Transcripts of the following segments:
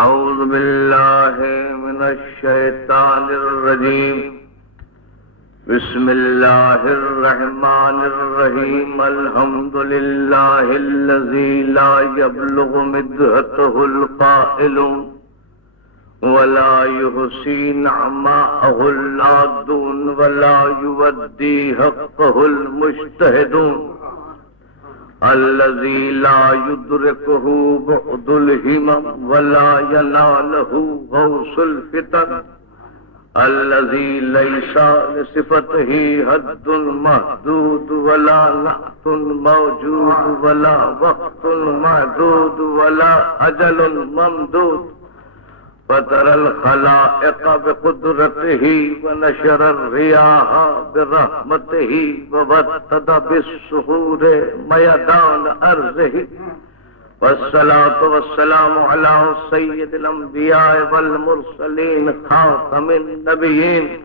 أعوذ بالله من الشيطان الرجيم بسم الله الرحمن الرحيم الحمد لله الذي لا يبلغ مدحته القائلون ولا يحصي نعماءه العادون ولا يودي حقه المجتهدون الذي لا يدركه بعد الهمم ولا يناله غوص الفتن الذي ليس لصفته حد محدود ولا نعت موجود ولا وقت محدود ولا أجل ممدود فترى الخلائق بقدرته ونشر الرياح برحمته ووطد بالسحور ميدان أرضه والصلاة والسلام على سيد الأنبياء والمرسلين خاتم النبيين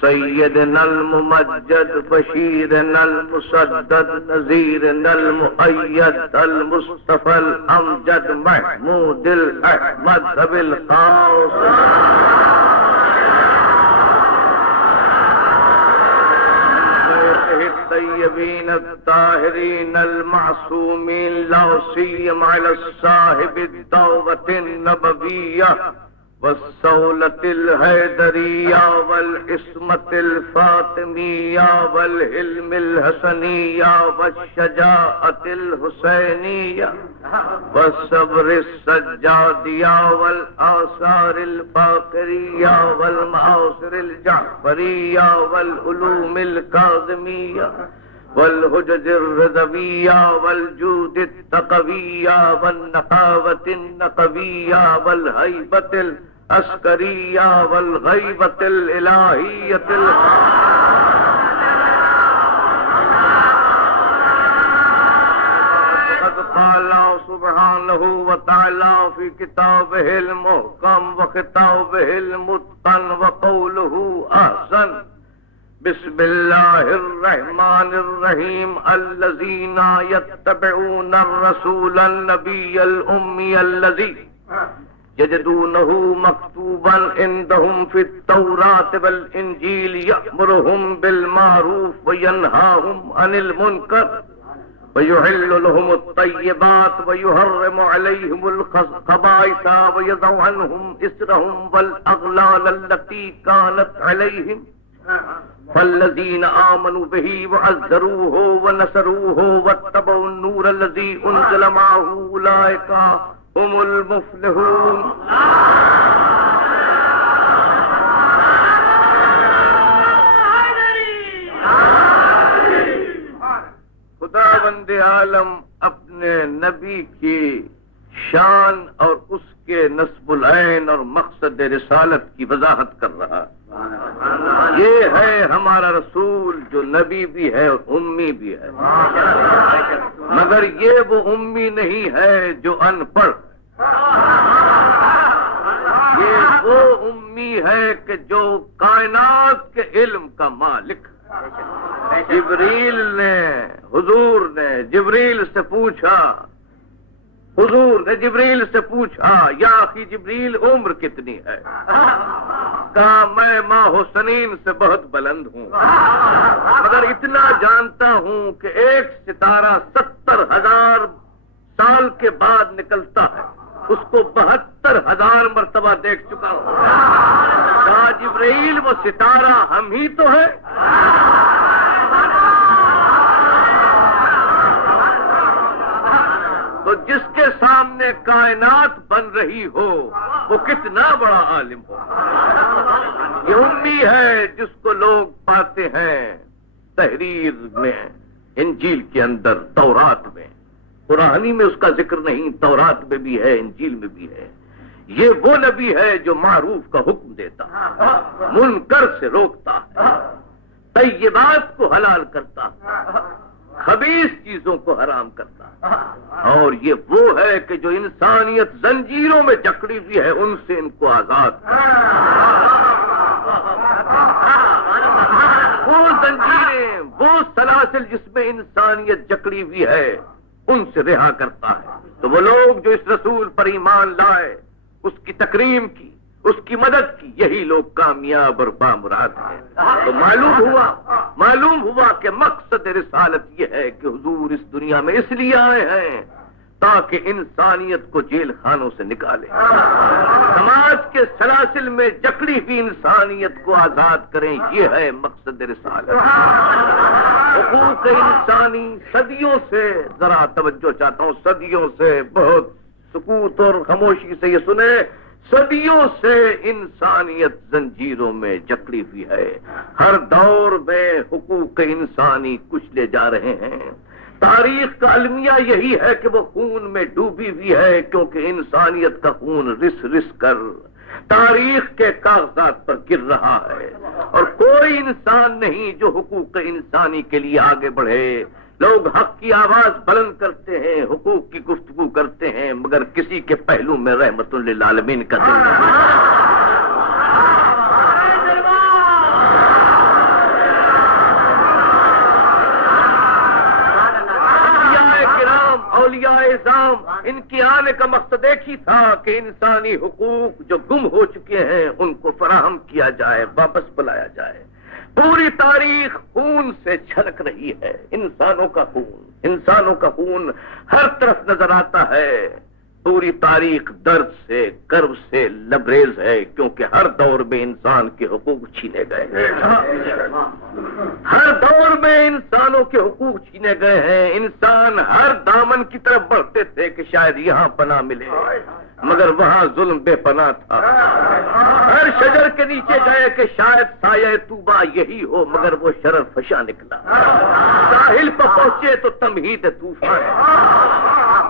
سيدنا الممجد بشيرنا المسدد نذيرنا المؤيد المصطفى الأمجد محمود الأحمد بالخاص الطيبين الطاهرين المعصومين لا سيما على الصاحب الدعوة النبوية والصولة الحيدرية والعصمة الفاطمية والحلم الحسنية والشجاعة الحسينية والصبر السجادية والآثار الفاقرية والمعاصر الجعفرية والعلوم الكاظمية والحجج الرضوية والجود التقوية والنقاوة النقوية والهيبة العسكرية والغيبة الإلهية قد قال سبحانه وتعالى في كتابه المحكم وخطابه المتقن وقوله أحسن بسم الله الرحمن الرحيم الذين يتبعون الرسول النبي الأمي الذي يجدونه مكتوبا عندهم في التوراة والإنجيل يأمرهم بالمعروف وينهاهم عن المنكر ويحل لهم الطيبات ويحرم عليهم الخبائث ويضع عنهم إسرهم والأغلال التي كانت عليهم فالذين آمنوا به وعزروه ونصروه واتبعوا النور الذي أنزل معه أولئك هم المفلحون. خداوند عالم اپنے نبی کی شان اور اس کے نسب العین اور مقصد رسالت کی وضاحت کر رہا. یہ ہے ہمارا رسول جو نبی بھی ہے اور امی بھی ہے، مگر یہ وہ امی نہیں ہے جو ان پڑھ، یہ وہ امی ہے کہ جو کائنات کے علم کا مالک. حضور نے جبریل سے پوچھا یا اخی جبریل عمر کتنی ہے؟ کہا میں ماہ حسنین سے بہت بلند ہوں، مگر اتنا جانتا ہوں کہ ایک ستارہ 70,000 سال کے بعد نکلتا ہے، اس کو 72,000 مرتبہ دیکھ چکا ہوں. کہا جبریل وہ ستارہ ہم ہی تو ہے. تو جس کے سامنے کائنات بن رہی ہو وہ کتنا بڑا عالم ہو. یہ امی ہے جس کو لوگ پاتے ہیں تحریر میں، انجیل کے اندر، تورات میں. قرآنی میں اس کا ذکر نہیں، تورات میں بھی ہے، انجیل میں بھی ہے. یہ وہ نبی ہے جو معروف کا حکم دیتا ہے، منکر سے روکتا ہے، طیبات کو حلال کرتا ہے، خبیث چیزوں کو حرام کرتا ہے. اور یہ وہ ہے کہ جو انسانیت زنجیروں میں جکڑی ہوئی ہے ان سے ان کو آزاد. وہ زنجیریں، وہ سلاسل جس میں انسانیت جکڑی ہوئی ہے ان سے رہا کرتا ہے. تو وہ لوگ جو اس رسول پر ایمان لائے اس کی تکریم کی، اس کی مدد کی، یہی لوگ کامیاب اور بامراد ہیں۔ تو معلوم ہوا کہ مقصد رسالت یہ ہے کہ حضور اس دنیا میں اس لیے آئے ہیں تاکہ انسانیت کو جیل خانوں سے نکالے، سماج کے سلاسل میں جکڑی ہوئی انسانیت کو آزاد کریں، یہ ہے مقصد رسالت۔ حقوق انسانی صدیوں سے، ذرا توجہ چاہتا ہوں، صدیوں سے، بہت سکوت اور خاموشی سے یہ سنیں، صدیوں سے انسانیت زنجیروں میں جکڑی ہوئی ہے، ہر دور میں حقوق انسانی کچلے جا رہے ہیں۔ تاریخ کا المیہ یہی ہے کہ وہ خون میں ڈوبی ہوئی ہے، کیونکہ انسانیت کا خون رس رس کر تاریخ کے کاغذات پر گر رہا ہے، اور کوئی انسان نہیں جو حقوق انسانی کے لیے آگے بڑھے۔ لوگ حق کی آواز بلند کرتے ہیں، حقوق کی گفتگو کرتے ہیں، مگر کسی کے پہلو میں رحمت للعالمین کا دل نہیں۔ اولیاء اعظام، ان کے آنے کا مقصد ایک ہی تھا کہ انسانی حقوق جو گم ہو چکے ہیں ان کو فراہم کیا جائے، واپس بلایا جائے۔ پوری تاریخ خون سے چھلک رہی ہے، انسانوں کا خون ہر طرف نظر آتا ہے۔ پوری تاریخ درد سے، کرب سے لبریز ہے، کیونکہ ہر دور میں انسان کے حقوق چھینے گئے ہیں، ہر دور میں انسانوں کے حقوق چھینے گئے ہیں۔ انسان ہر دامن کی طرف بڑھتے تھے کہ شاید یہاں پناہ ملے، مگر وہاں ظلم بے پناہ تھا۔ ہر شجر کے نیچے گئے کہ شاید سایہ طوبہ یہی ہو، مگر وہ شرر فشاں نکلا۔ ساحل پر پہنچے تو تمہید طوفان،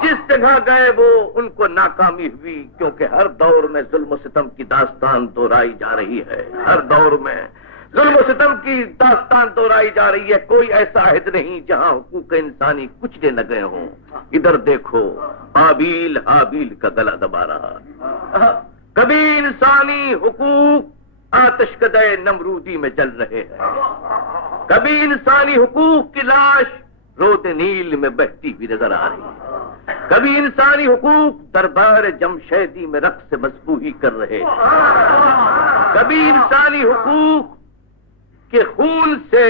جس جگہ گئے وہ ان کو ناکامی ہوئی، کیونکہ ہر دور میں ظلم و ستم کی داستان دہرائی جا رہی ہے، ہر دور میں ظلم و ستم کی داستان دہرائی جا رہی ہے۔ کوئی ایسا عہد نہیں جہاں حقوق انسانی کچلے نہ گئے ہوں۔ ادھر دیکھو، حابیل حابیل کا گلا دبا رہا، کبھی انسانی حقوق آتش کدے نمرودی میں جل رہے ہیں، کبھی انسانی حقوق کی لاش رود نیل میں بہتی ہوئی نظر آ رہی ہے، کبھی انسانی حقوق دربار جمشیدی میں رقص سے مذبوحی کر رہے ہیں، کبھی انسانی حقوق کے خون سے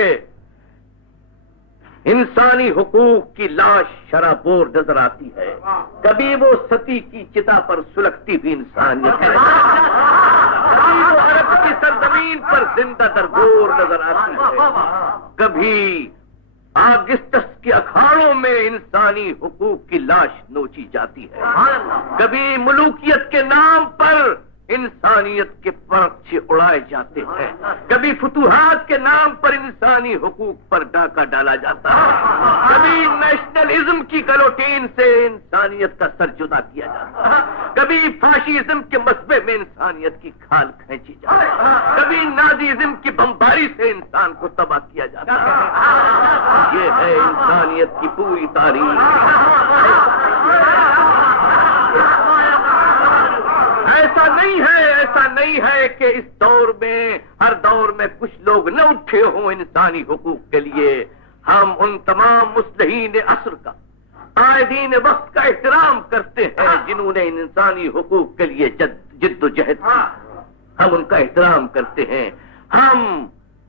انسانی حقوق کی لاش شرابور نظر آتی ہے، کبھی وہ ستی کی چتا پر سلگتی ہوئی انسانیت ہے، کبھی وہ عرب کی سرزمین پر زندہ درگور نظر آتی ہے، کبھی آگسٹس کے اکھاڑوں میں انسانی حقوق کی لاش نوچی جاتی ہے، کبھی ملوکیت کے نام پر انسانیت کے پرچے اڑائے جاتے ہیں، کبھی فتوحات کے نام پر انسانی حقوق پر ڈاکہ ڈالا جاتا ہے، کبھی نیشنلزم کی گلوٹین سے انسانیت کا سر جدا کیا جاتا ہے، کبھی فاشیزم کے مسبے میں انسانیت کی کھال کھینچی جاتی ہے، کبھی نازیزم کی بمباری سے انسان کو تباہ کیا جاتا ہے۔ یہ ہے انسانیت کی پوری تاریخ۔ ایسا نہیں ہے کہ اس دور میں، ہر دور میں کچھ لوگ نہ اٹھے ہوں انسانی حقوق کے لیے۔ ہم ان تمام مصلحین عصر کا، قائدین وقت کا احترام کرتے ہیں جنہوں نے انسانی حقوق کے لیے جد و جہد کی، ہم ان کا احترام کرتے ہیں۔ ہم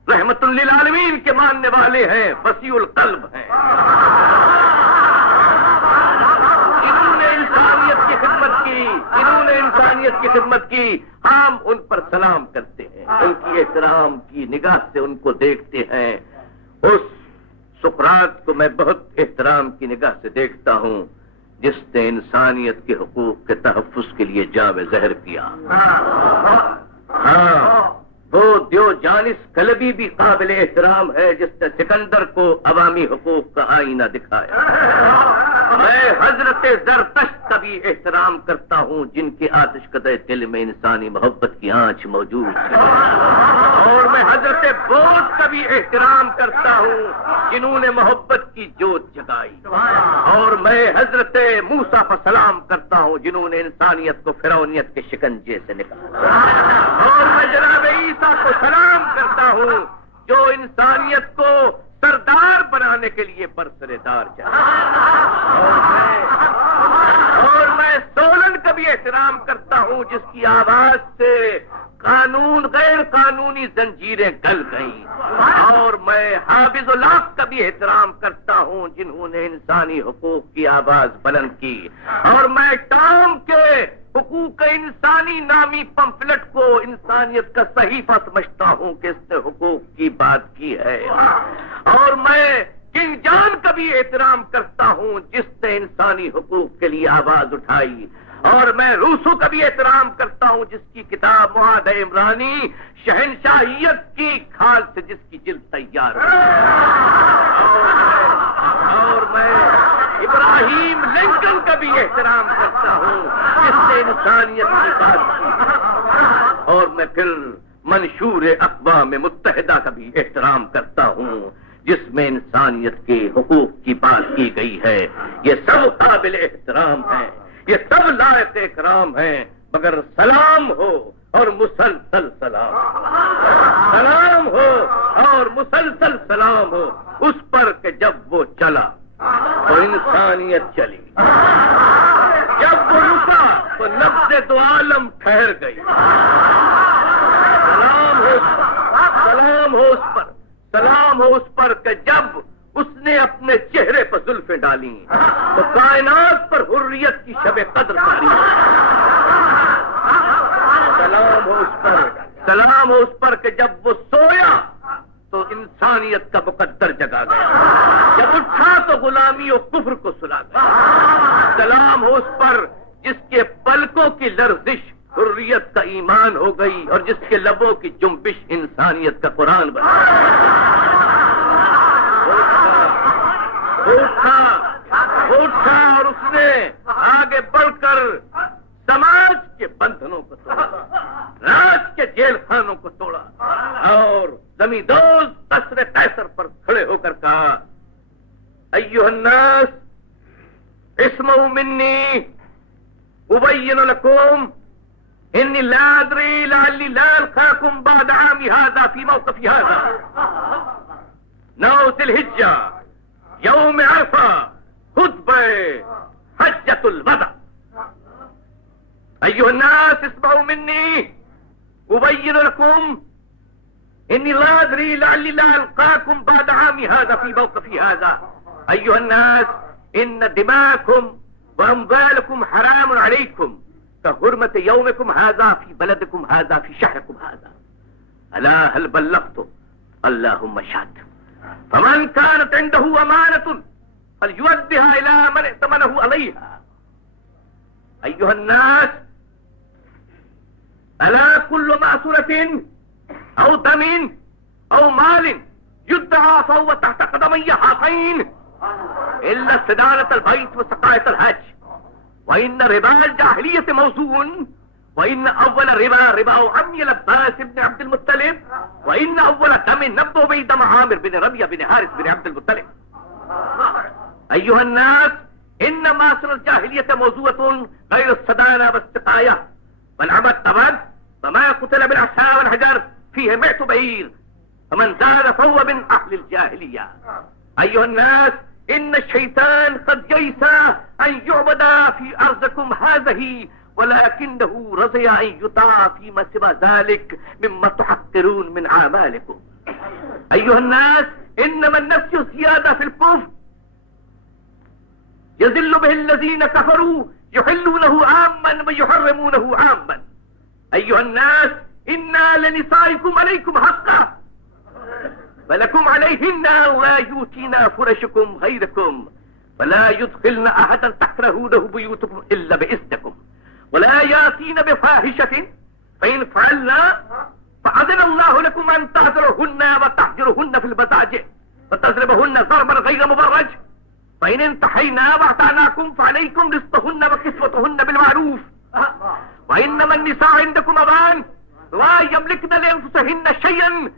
رحمت للعالمین کے ماننے والے ہیں، وسیع القلب ہیں، انسانیت کی خدمت کی، ہم ان پر سلام کرتے ہیں، ان کی احترام کی نگاہ سے ان کو دیکھتے ہیں۔ اس سقراط کو میں بہت احترام کی نگاہ سے دیکھتا ہوں جس نے انسانیت کے حقوق کے تحفظ کے لیے جاں زہر کیا۔ ہاں، وہ دیوجانس کلبی بھی قابل احترام ہے جس نے سکندر کو عوامی حقوق کا آئینہ دکھایا۔ میں حضرت زرتشت کا بھی احترام کرتا ہوں جن کے آتش کدے دل میں انسانی محبت کی آنچ موجود ہے، اور میں حضرت بودھ کا بھی احترام کرتا ہوں جنہوں نے محبت کی جوت جگائی، اور میں حضرت موسیٰ پر سلام کرتا ہوں جنہوں نے انسانیت کو فرعونیت کے شکنجے سے نکالا، اور میں جناب عیسیٰ کو سلام کرتا ہوں جو انسانیت کو سردار بنانے کے لیے برسر دار چاہے، اور میں سولن کا بھی احترام کرتا ہوں جس کی آواز سے قانون غیر قانونی زنجیریں گل گئیں، اور میں حافظ الاق کا بھی احترام کرتا ہوں جنہوں نے انسانی حقوق کی آواز بلند کی، اور میں ٹام کے حقوق انسانی نامی پمفلٹ کو انسانیت کا صحیفہ سمجھتا ہوں کہ اس نے حقوق کی بات کی ہے، اور میں کنگ جان کا بھی احترام کرتا ہوں جس نے انسانی حقوق کے لیے آواز اٹھائی، اور میں روسو کا بھی احترام کرتا ہوں جس کی کتاب معاہدہ عمرانی شہنشاہیت کی کھال سے جس کی جلد تیار ہے، اور میں ابراہیم لنکن کا بھی احترام کرتا ہوں جس نے انسانیت کی بات کی، اور میں پھر منشور اقوام متحدہ کا بھی احترام کرتا ہوں جس میں انسانیت کے حقوق کی بات کی گئی ہے۔ یہ سب قابل احترام ہیں، یہ سب لائق اکرام ہیں، مگر سلام ہو اور مسلسل سلام، سلام ہو اور مسلسل سلام ہو اس پر کہ جب وہ چلا تو انسانیت چلی، جب وہ رکا تو نفس دو عالم ٹھہر گئی۔ سلام ہو اس پر، سلام ہو اس پر کہ جب اس نے اپنے چہرے پر زلفیں ڈالی تو کائنات پر حریت کی شب قدر پاری۔ سلام ہو اس پر، سلام ہو اس پر کہ جب وہ سویا تو انسانیت کا مقدر جگا گیا، جب اٹھا تو غلامی و کفر کو سلا گیا۔ سلام ہو اس پر جس کے پلکوں کی لرزش حریت کا ایمان ہو گئی اور جس کے لبوں کی جنبش انسانیت کا قرآن بنا۔ اٹھا اور اس نے آگے بڑھ کر سماج کے بندھنوں کو توڑا، راج کے جیل خانوں کو توڑا، اور زمیندوز قصر قیصر پر کھڑے ہو کر کہا ایھا الناس اسمعوا منی ابین لکم انی لا ادری لعلی لا القاکم بعد عامی هذا فی موقفی هذا 9 ذی الحجہ یوم عرفہ خطبہ حجۃ الوداع۔ ایھا الناس اسمعوا منی ابین لکم انی لا ادری لعلی لا القاکم بعد عامی هذا فی موقفی هذا۔ ایھا الناس ان دماءکم واموالکم حرام علیکم كحرمة يومكم هذا في بلدكم هذا في شهركم هذا، ألا هل بلغت؟ اللهم اشهد۔ فمن كانت عنده أمانة فليؤدها إلى من ائتمنه عليها۔ أيها الناس ألا كل مأسورة أو دم أو مال يدعى فهو تحت قدمي هاتين إلا استدارة البيت وسقاية الحج، وإن ربا الجاهلية موضوع، وإن أول ربا عمي العباس بن عبد المطلب، وإن أول دم نبض به دم عامر بن ربيعة بن حارث بن عبد المطلب۔ أيها الناس إن معاصر الجاهلية موضوعة غير الصدانة والسقاية والعمى الطبد، فما قتل بالعصا والحجر فيه 100 بعير، فمن زاد فهو من أهل الجاهلية۔ أيها الناس إن الشيطان قد يئس أن يعبد في أرضكم هذه، ولكنه رضي أن يطاع فيما سوى ذلك مما تحقرون من أعمالكم۔ أيها الناس إنما النفس زيادة في الكفر يذل به الذين كفروا يحلونه عاما ويحرمونه عاما۔ أيها الناس إنا لنسائكم عليكم حقا فلكم عليهن لا يؤتينا فرشكم غيركم، ولا يدخلن أحدا تكرهونه بيوتكم إلا بإذنكم، ولا يأتين بفاحشة فإن فعلنا فأذن الله لكم أن تعذروهن وتحجروهن في المضاجع وتضربوهن ضربا غير مبرج، فإن انتهينا وأطعناكم فعليكم رزقهن وكسوتهن بالمعروف، وإنما النساء عندكم أوان لا يملكن لأنفسهن شيئا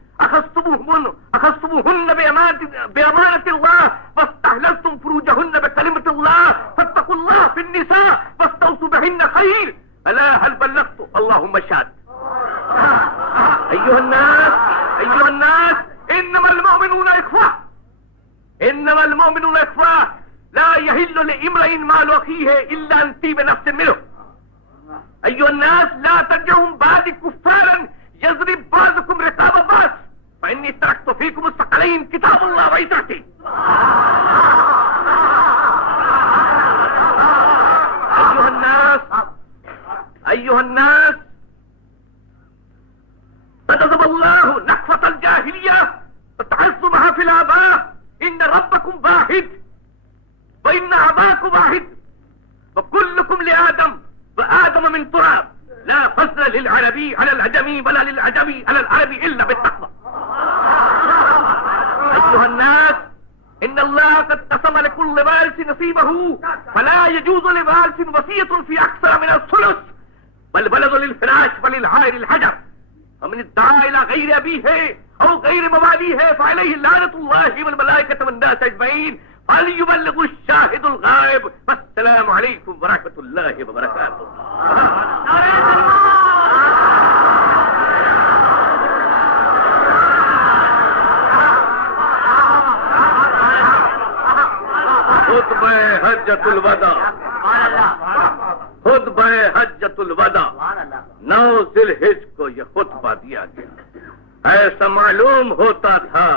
أخذتموهن بأمانة الله واستحللتم فروجهن بكلمة الله، فاتقوا الله في النساء واستوصوا بهن خير، ألا هل بلغت؟ اللهم اشهد۔ أيها الناس إنما المؤمنون إخوة، إنما المؤمنون إخوة، لا يحل لامرئ مال أخيه إلا أن تطيب نفس منه، أيها الناس لا ترجعوا بعد كفارا يضرب بعضكم رقاب بعض فإني تركت فيكم الثقلين كتاب الله وعترتي. أيها الناس غضب الله نكفة الجاهلية وتعظمها في الآباء. إن ربكم واحد وإن أباكم واحد وكلكم لآدم وآدم من تراب لا فضل للعربي على العجمي ولا للعجمي على العربي إلا بالتقوى. أيها الناس إن الله قد قسم لكل وارث نصيبه فلا يجوز لوارث وصية في أكثر من الثلث والولد للفراش وللعائر الحجر ومن ادعى إلى غير أبيه أو غير مواليه فعليه لعنة الله والملائكة والناس أجمعين فليبلغ الشاهد الغائب والسلام عليكم ورحمة الله وبركاته. خطبہ حجۃ الوداع. خطبہ حجۃ الوداع 9 ذی الحجہ کو یہ خطبہ دیا گیا. ایسا معلوم ہوتا تھا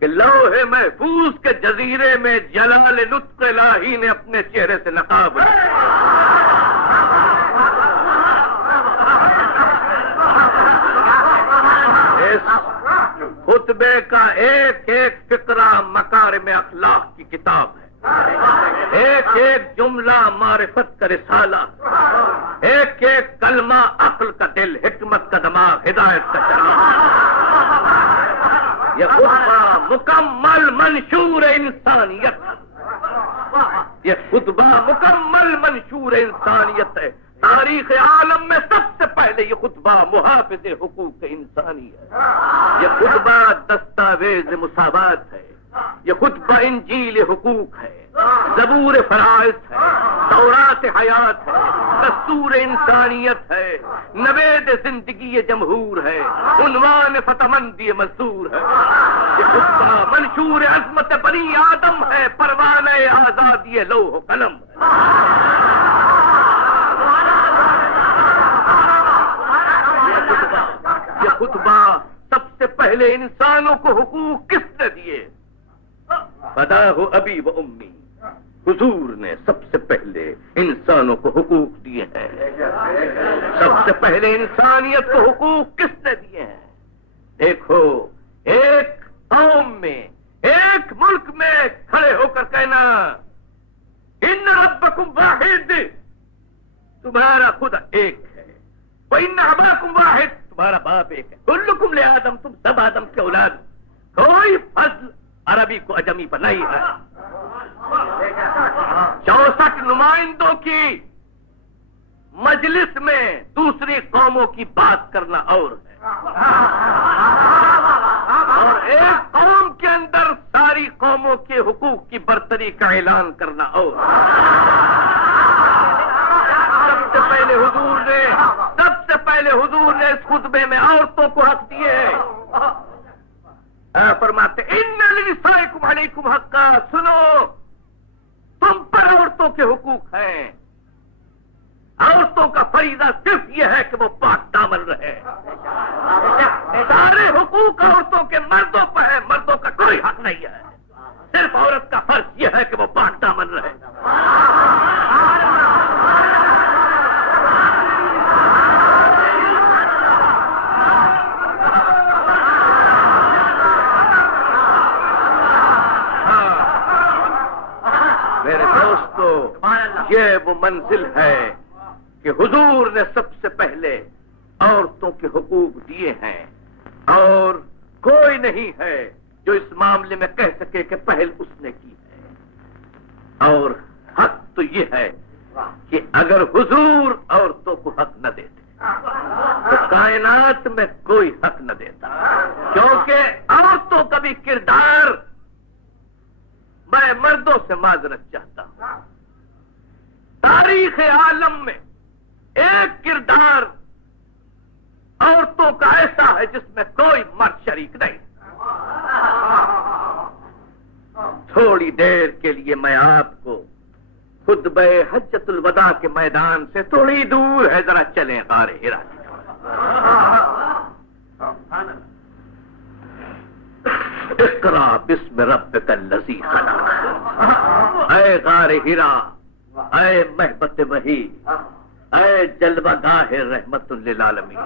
کہ لوح محفوظ کے جزیرے میں جلال نطق الہی نے اپنے چہرے سے نقاب اس خطبے کا ایک ایک فقرہ مکارم اخلاق کی کتاب ہے. ایک ایک جملہ معرفت کا رسالہ. ایک ایک کلمہ عقل کا دل حکمت کا دماغ ہدایت کا چراغ. یہ خطبہ مکمل منشور انسانیت. یہ خطبہ مکمل منشور انسانیت ہے. تاریخ عالم میں سب سے پہلے یہ خطبہ محافظ حقوق انسانی ہے. یہ خطبہ دستاویز مساوات ہے. یہ خطبہ انجیل حقوق ہے. زبور فرائض ہے. تورات حیات ہے. دستور انسانیت ہے. نوید زندگی جمہور ہے. عنوان فتح مندی مزدور ہے. یہ خطبہ منشور عظمت بنی آدم ہے. پروانہ آزادی لوح و قلم ہے. یہ خطبہ سب سے پہلے انسانوں کو حقوق کس نے دیے؟ فداہ ابی و امی. حضور نے سب سے پہلے انسانوں کو حقوق دیے ہیں. سب سے پہلے انسانیت کو حقوق کس نے دیے ہیں؟ دیکھو ایک قوم میں ایک ملک میں کھڑے ہو کر کہنا ان ربکم واحد تمہارا خدا ایک ہے. وَإِنَّ أَبَاكُمْ واحد تمہارا باپ ایک ہے. كُلُّكُمْ لِآدَمَ تم سب آدم کے اولاد. کوئی فضل عربی کو اجمی پر نہیں ہے. 64 نمائندوں کی مجلس میں دوسری قوموں کی بات کرنا اور ہے. اور ایک قوم کے اندر ساری قوموں کے حقوق کی برتری کا اعلان کرنا اور سب سے پہلے حضور نے اس خطبے میں عورتوں کو حق دیے ہیں. فرماتے ان لنسائکم علیکم حقا. سنو تم پر عورتوں کے حقوق ہیں. عورتوں کا فریضہ صرف یہ ہے کہ وہ پاک دامن رہے. سارے حقوق عورتوں کے مردوں پر ہے. مردوں کا کوئی حق نہیں ہے. صرف عورت کا فرض یہ ہے کہ وہ پاک دامن رہے. یہ وہ منزل ہے کہ حضور نے سب سے پہلے عورتوں کے حقوق دیے ہیں. اور کوئی نہیں ہے جو اس معاملے میں کہہ سکے کہ پہل اس نے کی ہے. اور حق تو یہ ہے کہ اگر حضور عورتوں کو حق نہ دیتے تو کائنات میں کوئی حق نہ دیتا. کیونکہ عورتوں کا بھی کردار میں مردوں سے معذرت چاہتا ہوں. تاریخ عالم میں ایک کردار عورتوں کا ایسا ہے جس میں کوئی مرد شریک نہیں. تھوڑی دیر کے لیے میں آپ کو خطبہ حجۃ الوداع کے میدان سے تھوڑی دور ہے، ذرا چلیں غار ہرا کی طرف۔ اقرا بسم ربک الذی خلق۔ اے غار ہرا، اے محبت وحی، اے جلوہ گاہ رحمت للعالمین،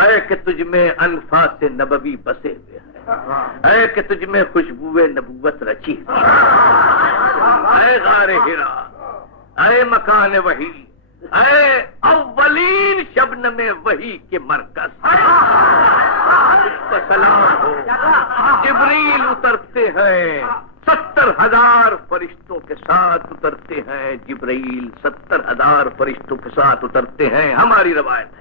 اے کہ تجھ میں انفاس نبوی بسے ہوئے ہیں، اے کہ تجھ میں خوشبو نبوت رچی ہوئی ہے، اے غار ہرا، اے مکان وحی، اے اولین شبنم وحی کے مرکز، اس پر سلام ہو۔ جبریل اترتے ہیں، 70,000 فرشتوں کے ساتھ اترتے ہیں، جبرائیل 70,000 فرشتوں کے ساتھ اترتے ہیں۔ ہماری روایت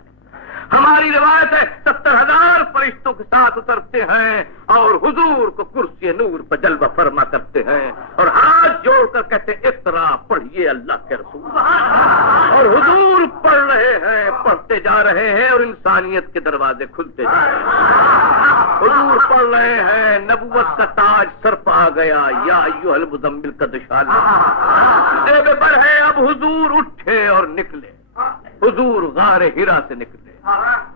ہے 70,000 فرشتوں کے ساتھ اترتے ہیں اور حضور کو کرسی نور پر جلوہ فرما کرتے ہیں اور ہاتھ جوڑ کر کہتے ہیں اقرا، پڑھیے اللہ کے رسول، اور حضور پڑھ رہے ہیں، پڑھتے جا رہے ہیں اور انسانیت کے دروازے کھلتے جا رہے ہیں۔ حضور پڑھ رہے ہیں، نبوت کا تاج سر پہ آ گیا، یا ایھا المزمل کا دشال دیو پر ہے۔ اب حضور اٹھے اور نکلے، حضور غار ہرا سے نکلے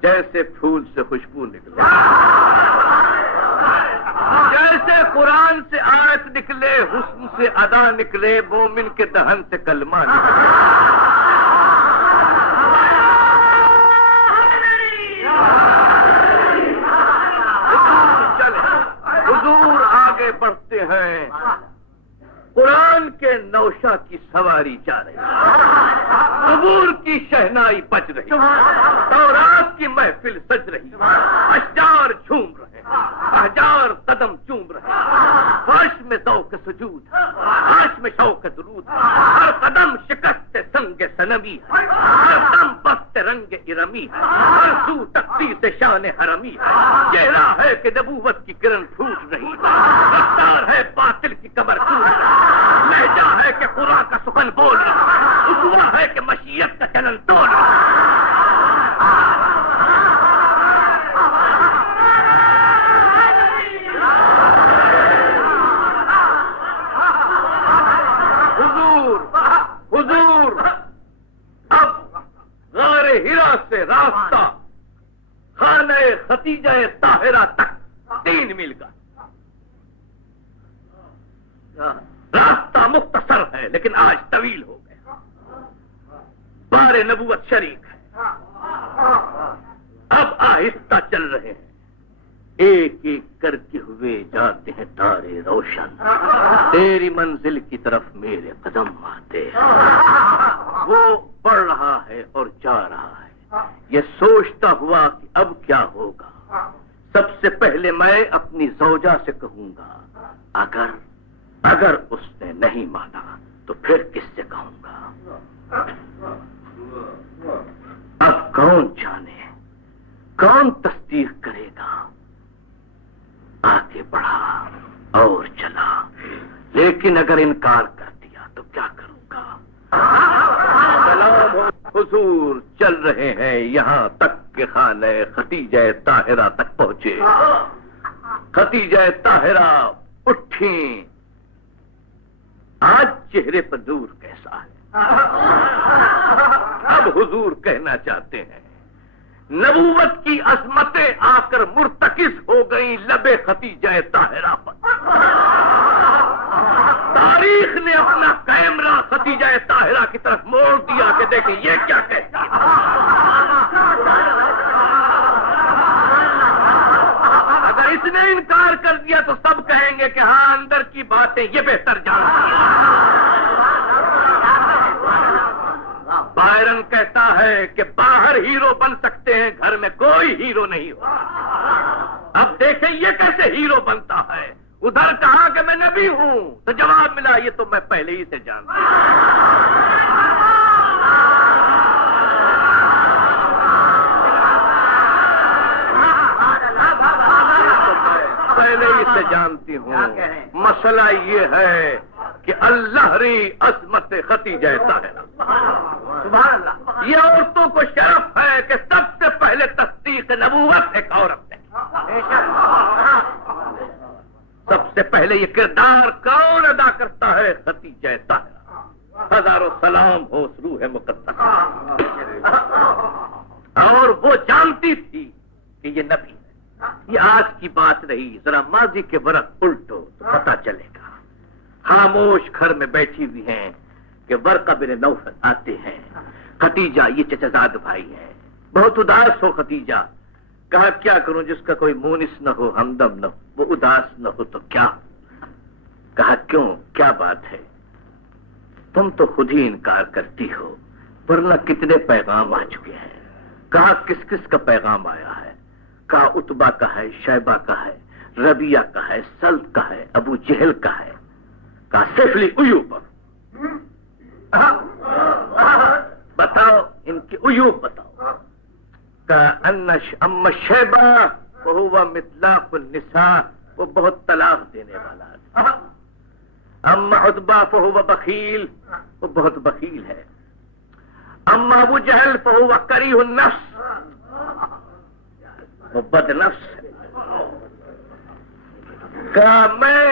جیسے پھول سے خوشبو نکلے، جیسے قرآن سے آیت نکلے، حسن سے ادا نکلے، مومن کے دہن سے کلمہ نکلے۔ حضور آگے بڑھتے ہیں، قرآن کے نوشہ کی سواری جا رہی ہے، عبور کی شہنائی بج رہی، تورات کی محفل سج رہی، اشجار جھوم رہے، احجار قدم چوم رہے، فرش میں ذوق سجود، عرش میں شوق درود، ہر قدم شکست سنگ سنمی، ہر دم بست رنگ ارمی، ہر سو تختی سے شان حرمی، چہرہ ہے کہ نبوت کی کرن پھوٹ رہی، رفتار ہے باطل کی کمر ٹوٹ رہی، لہجہ ہے کہ قرآن کا سخن بول رہا، اسوا ہے کہ مشیت کا چلن توڑ رہا۔ حضور اب غار ہرا سے راستہ خانہ ختیجہ طاہرہ تک 3 میل کا راستہ مختصر ہے، لیکن آج طویل ہو گیا، بار نبوت شریک ہے۔ اب آہستہ چل رہے ہیں، ایک ایک کر کے ہوئے جاتے ہیں تارے روشن، تیری منزل کی طرف میرے قدم آتے ہیں۔ وہ بڑھ رہا ہے اور جا رہا ہے، یہ سوچتا ہوا کہ اب کیا ہوگا۔ سب سے پہلے میں اپنی زوجہ سے کہوں گا، اگر اس نے نہیں مانا تو پھر کس سے کہوں گا؟ اب کون جانے، کون تصدیق کرے گا؟ آگے بڑھا اور چلا، لیکن اگر انکار کر دیا تو کیا کروں گا؟ سلام ہو حضور، چل رہے ہیں یہاں تک کہ خانہ ختیجہ طاہرہ تک پہنچے۔ ختیجہ طاہرہ اٹھیں، آج چہرے پر نور کیسا ہے؟ اب حضور کہنا چاہتے ہیں، نبوت کی عظمتیں آ کر مرتکز ہو گئیں لب ختیجہ طاہرہ پر۔ تاریخ نے اپنا کیمرہ ختیجہ طاہرہ کی طرف موڑ دیا کہ دیکھیں یہ کیا کہتی ہے۔ اگر اس نے انکار کر دیا تو سب کہیں گے کہ ہاں اندر کی باتیں یہ بہتر جانتی ہے۔ بائرن کہتا ہے کہ باہر ہیرو بن سکتے ہیں، گھر میں کوئی ہیرو نہیں ہوتا۔ اب دیکھیں یہ کیسے ہیرو بنتا ہے۔ ادھر کہا کہ میں نبی ہوں تو جواب ملا یہ تو میں پہلے ہی سے جانتا ہوں۔ پہلے ہی سے جانتی ہوں۔ مسئلہ یہ ہے کہ اللہ ری عظمت ختیجہ طاہرہ، سبحان اللہ، یہ عورتوں کو شرف ہے کہ سب سے پہلے تصدیق نبوت ایک عورت ہے۔ سب سے پہلے یہ کردار کون ادا کرتا ہے؟ ختیجہ طاہرہ۔ ہزاروں سلام ہو اس روح مقدس. اور وہ جانتی تھی کہ یہ نبی ہے. یہ آج کی بات رہی، ذرا ماضی کے ورق الٹو تو پتہ چلے گا. خاموش گھر میں بیٹھی ہوئی ہیں کہ ورقہ بن نوفل آتے ہیں. ختیجہ یہ چچزاد بھائی ہیں. بہت اداس ہو ختیجہ. کہا کیا کروں، جس کا کوئی مونس نہ ہو، ہمدم نہ ہو، وہ اداس نہ ہو تو کیا. کہا کیوں، کیا بات ہے؟ تم تو خود ہی انکار کرتی ہو، ورنہ کتنے پیغام آ چکے ہیں. کہا کس کس کا پیغام آیا ہے؟ کہا عتبہ کا ہے، شیبہ کا ہے، ربیہ کا ہے، سلط کا ہے، ابو جہل کا ہے. کہا صرف لی عیوب بتاؤ، ان کی عیوب بتاؤ. کہا اما شیبہ وہو مطلاق النساء، وہ بہت طلاق دینے والا ہے. اما عتبہ فہو بخیل، وہ بہت بخیل ہے. اما ابو جہل فہو کریہ النفس، وہ بد نفس ہے. کہا میں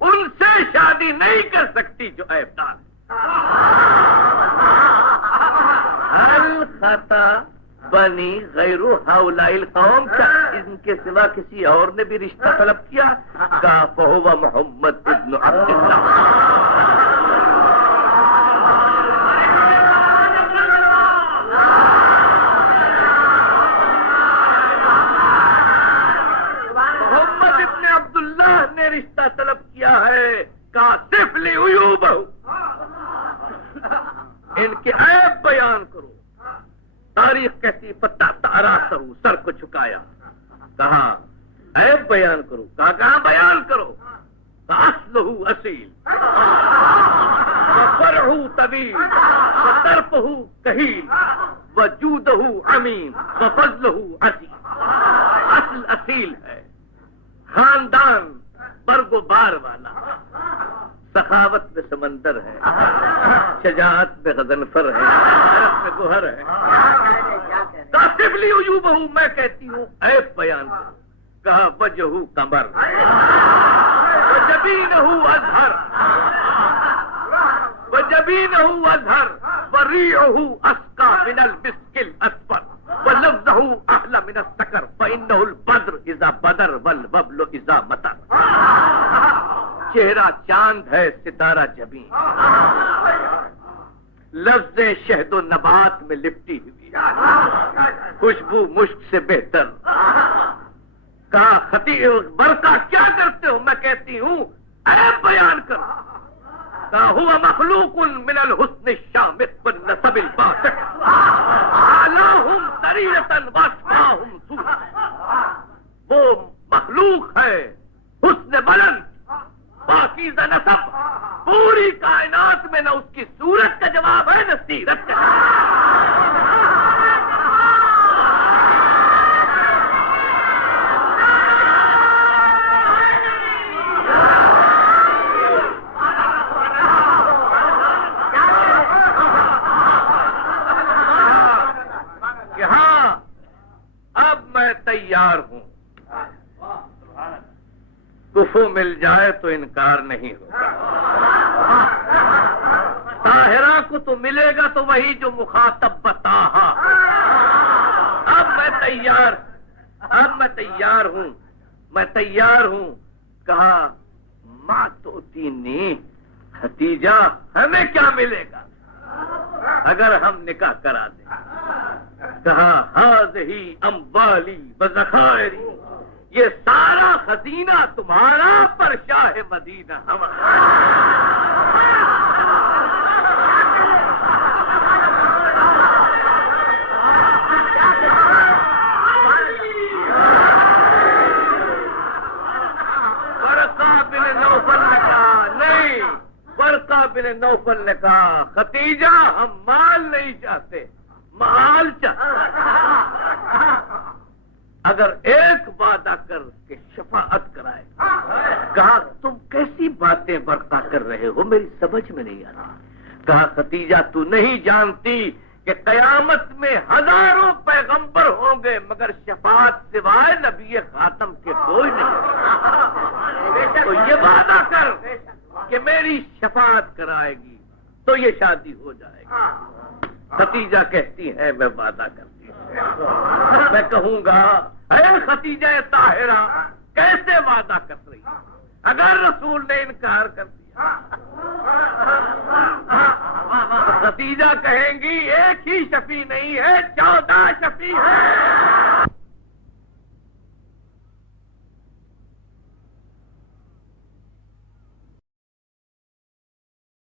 ان سے شادی نہیں کر سکتی جو عیب دار. حل خطا بنی غیر ہؤلاء القوم، کیا ان کے سوا کسی اور نے بھی رشتہ طلب کیا؟ کہا فہو محمد ابن عبد اللہ. محمد ابن عبداللہ نے رشتہ طلب کیا ہے. کہا صرف لی عیوب، ان کے عیب بیان کرو. تاریخ کہتی راسہ سر کو جھکایا. کہا عیب بیان کرو. کہا کہاں بیان کرو؟ اصلہ اصیل وفرعہ طویل وطرفہ کہیل وجودہ امین وفضلہ عظیم. اصل اصیل ہے، خاندان برگ و بار والا، سخاوت میں سمندر ہے، شجاعت میں غضنفر ہے، غیرت میں گوہر ہے. کاسب لی عیوبہ، میں کہتی ہوں عیب بیان کرو. کہا وجہہ قمر وجبینہ ازہر وجبینہ ازہر وریعہ اسقی من المسک الاصفر ولفظہ احلی من السکر فانہ البدر اذا بدر والوبل اذا مطر. چہرہ چاند ہے، ستارہ جبین، لفظ شہد و نبات میں لپٹی ہوئی، خوشبو مشک سے بہتر. کہا برقع کیا کرتے ہو؟ میں کہتی ہوں عیب بیان کرو. کہا ہوا مخلوق من الحسن الشامت والنسب الباسط اعلاہم سریرۃ واسفاہم سوء. وہ مخلوق ہے، حسن بلند، پاکیزہ نسب. پوری کائنات میں نہ اس کی صورت کا جواب ہے نہ سیرت کا. کہ ہاں اب میں تیار ہوں. کفو مل جائے تو انکار نہیں ہوگا. طاہرہ کو تو ملے گا تو وہی جو مخاطب بتاہا. اب میں تیار ہوں، میں تیار ہوں. کہا ماں تو تینی ختیجہ، ہمیں کیا ملے گا اگر ہم نکاح کرا دیں؟ کہا ہذہ اموالی وذخائری، یہ سارا خزینہ تمہارا پر شاہ مدینہ ہمارا. ورقہ بن نوفل نے کہا ختیجہ ہم مال نہیں چاہتے، مال چاہتے. اگر ایک وعدہ کر کے شفاعت کرائے. کہا تم کیسی باتیں برقع کر رہے ہو، میری سمجھ میں نہیں آتی. کہا ختیجہ تو نہیں جانتی کہ قیامت میں ہزاروں پیغمبر ہوں گے مگر شفاعت سوائے نبی خاتم کے کوئی نہیں. تو یہ وعدہ کر کہ میری شفاعت کرائے گی تو یہ شادی ہو جائے گی۔ ختیجہ کہتی ہے میں وعدہ کرتی ہوں، میں کہوں گا اے ختیجہ طاہرہ کیسے وعدہ کر رہی ہے؟ اگر رسول نے انکار کر دیا تو ختیجہ کہیں گی ایک ہی شفیع نہیں ہے 14 شفیع ہے۔